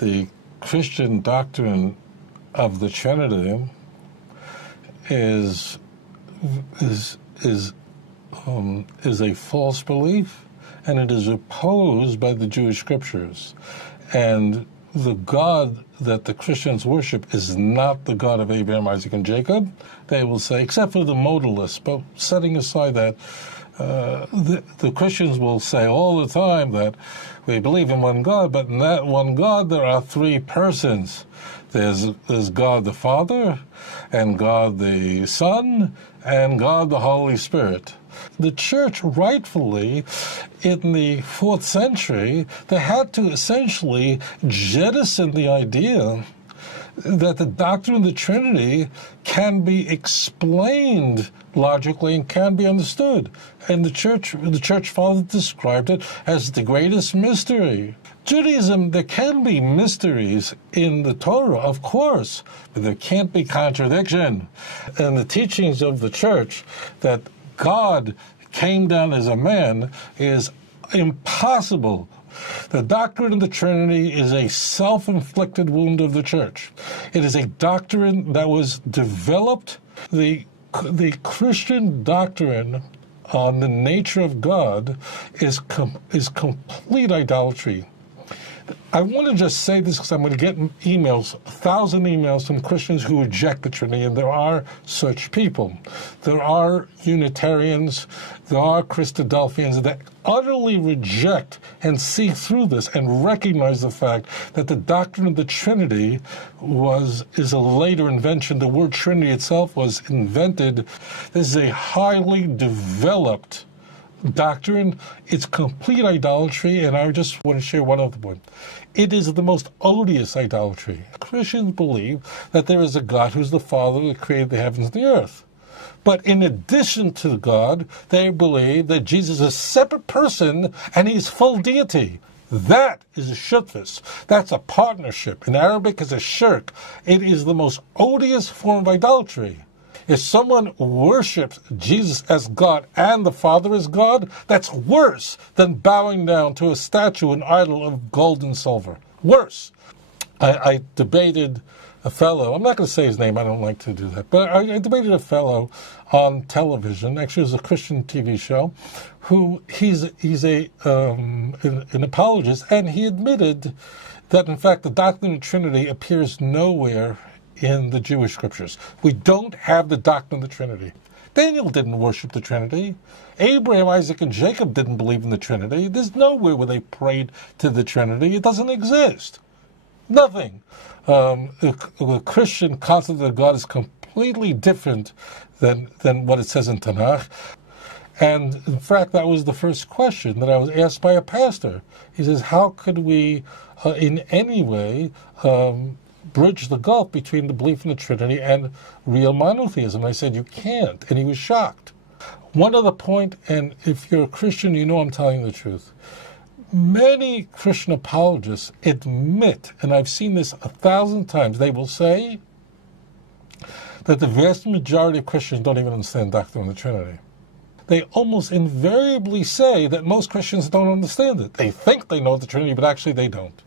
the Christian doctrine of the Trinity is a false belief, and it is opposed by the Jewish scriptures. And the God that the Christians worship is not the God of Abraham, Isaac, and Jacob, they will say, except for the modalists. But setting aside that, the Christians will say all the time that we believe in one God, but in that one God there are three persons. There's God the Father, and God the Son, and God the Holy Spirit. The church, rightfully, in the 4th century, they had to essentially jettison the idea that the doctrine of the Trinity can be explained logically and can be understood. And the church father described it as the greatest mystery. Judaism, there can be mysteries in the Torah, of course, but there can't be contradiction. And the teachings of the church that God came down as a man is impossible. The doctrine of the Trinity is a self-inflicted wound of the church. It is a doctrine that was developed. The Christian doctrine on the nature of God is complete idolatry. I want to just say this because I'm going to get emails, 1,000 emails from Christians who reject the Trinity, and there are such people. There are Unitarians, there are Christadelphians that utterly reject and see through this and recognize the fact that the doctrine of the Trinity is a later invention. The word Trinity itself was invented. This is a highly developed doctrine. It's complete idolatry, and I just want to share one other point. It is the most odious idolatry. Christians believe that there is a God who's the Father that created the heavens and the earth. But in addition to God, they believe that Jesus is a separate person and he's full deity. That is a shutfus. That's a partnership. In Arabic, it's a shirk. It is the most odious form of idolatry. If someone worships Jesus as God and the Father as God, that's worse than bowing down to a statue, an idol of gold and silver. Worse. I debated a fellow, I'm not going to say his name, I don't like to do that, but I debated a fellow on television, actually it was a Christian TV show, who he's an apologist, and he admitted that in fact the doctrine of the Trinity appears nowhere in the Jewish scriptures. We don't have the doctrine of the Trinity. Daniel didn't worship the Trinity. Abraham, Isaac, and Jacob didn't believe in the Trinity. There's nowhere where they prayed to the Trinity. It doesn't exist. Nothing. The Christian concept of God is completely different than what it says in Tanakh. And in fact, that was the first question that I was asked by a pastor. He says, how could we in any way bridge the gulf between the belief in the Trinity and real monotheism? I said, you can't. And he was shocked. One other point, and if you're a Christian, you know I'm telling the truth. Many Christian apologists admit, and I've seen this 1,000 times, they will say that the vast majority of Christians don't even understand the doctrine of the Trinity. They almost invariably say that most Christians don't understand it. They think they know the Trinity, but actually they don't.